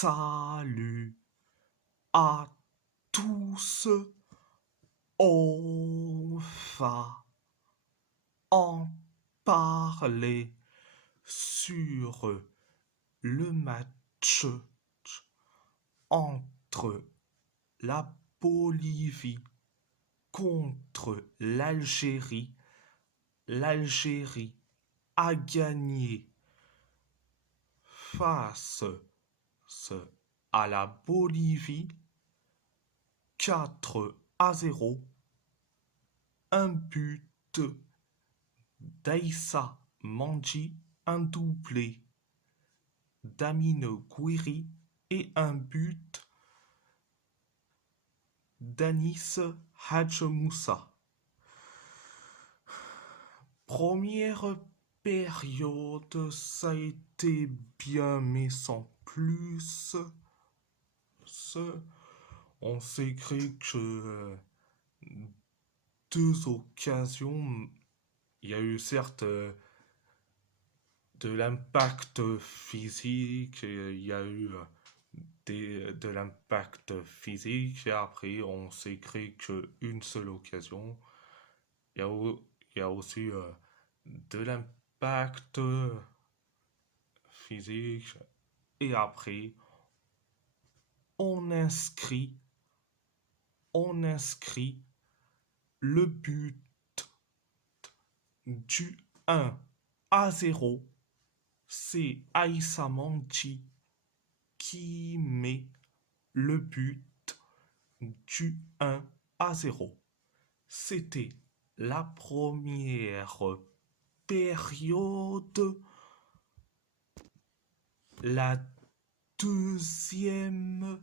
Salut à tous, on va en parler sur le match entre la Bolivie contre l'Algérie. L'Algérie a gagné face à la Bolivie 4-0. Un but d'Aïssa Manji, un doublé d'Amine Gouiri et un but d'Anis Hadj Moussa. Première période, ça a été bien mais sans plus. On s'est créé que deux occasions. Il y a eu certes de l'impact physique, il y a eu de l'impact physique et après on s'est créé qu'une seule occasion. Il y a aussi de l'impact physique et après on inscrit le but du 1-0. C'est Aïssa Manji qui met le but du 1-0. C'était la première période. La deuxième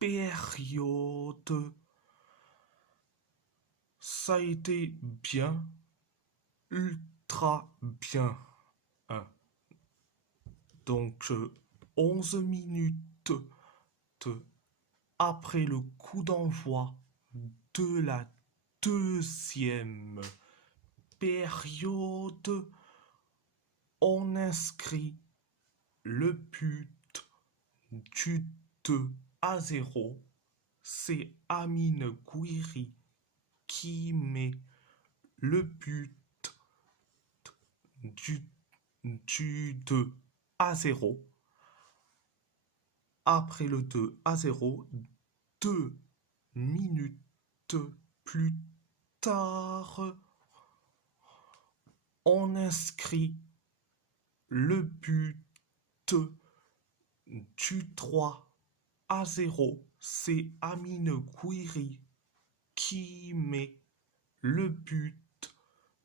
période, ça a été bien, ultra bien. Hein. Donc, 11 minutes après le coup d'envoi de la deuxième période, on inscrit le but du 2-0. C'est Amine Gouiri qui met le but du 2-0. Après le 2-0, 2 minutes plus tard, on inscrit le but du 3-0. C'est Amine Gouiri qui met le but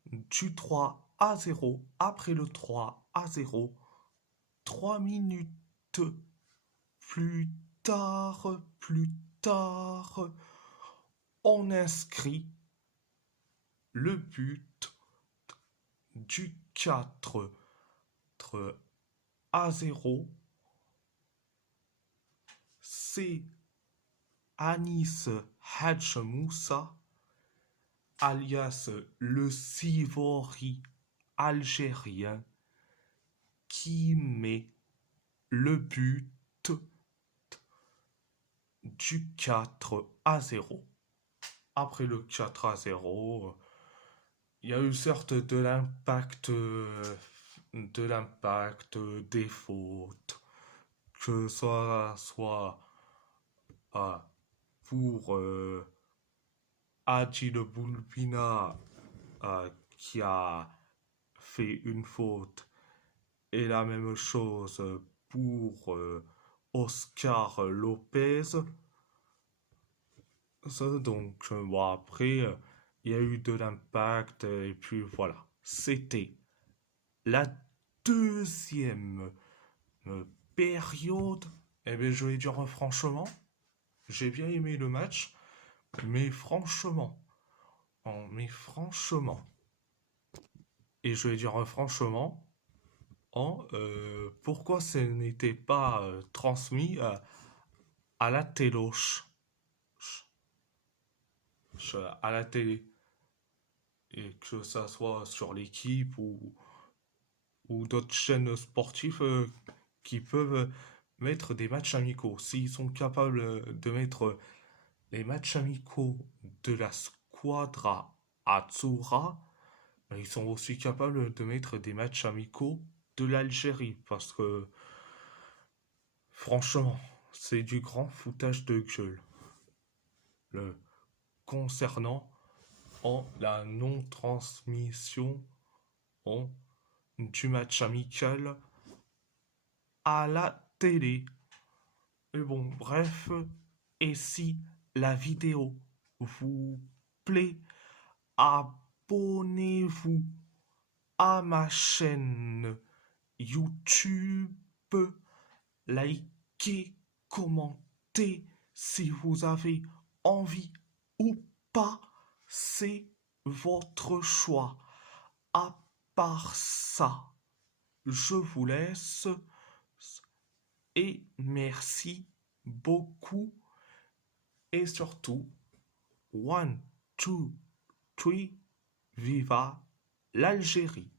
du 3-0. Après le 3-0, 3 minutes plus tard, on inscrit le but du 4-0. C'est Anis Hadj Moussa, alias le Sivori algérien, qui met le but du 4-0. Après le 4-0, il y a eu certes de l'impact, des fautes, que ça soit pour Hadji Le Boulbina qui a fait une faute et la même chose pour Oscar Lopez. Ça, donc, bon, après, il y a eu de l'impact et puis voilà. C'était la deuxième période. Eh bien, je vais dire franchement, j'ai bien aimé le match, mais franchement, et je vais dire franchement, pourquoi ce n'était pas transmis à la téloche, à la télé, et que ça soit sur l'équipe ou d'autres chaînes sportives qui peuvent mettre des matchs amicaux. S'ils sont capables de mettre les matchs amicaux de la Squadra Azzurra, ben, ils sont aussi capables de mettre des matchs amicaux de l'Algérie. Parce que, franchement, c'est du grand foutage de gueule. Le, concernant la non-transmission du match amical à la télé. Et bon, bref, et si la vidéo vous plaît, abonnez-vous à ma chaîne YouTube, likez, commentez si vous avez envie ou pas, c'est votre choix. À part ça, je vous laisse et merci beaucoup et surtout, one, two, three, viva l'Algérie.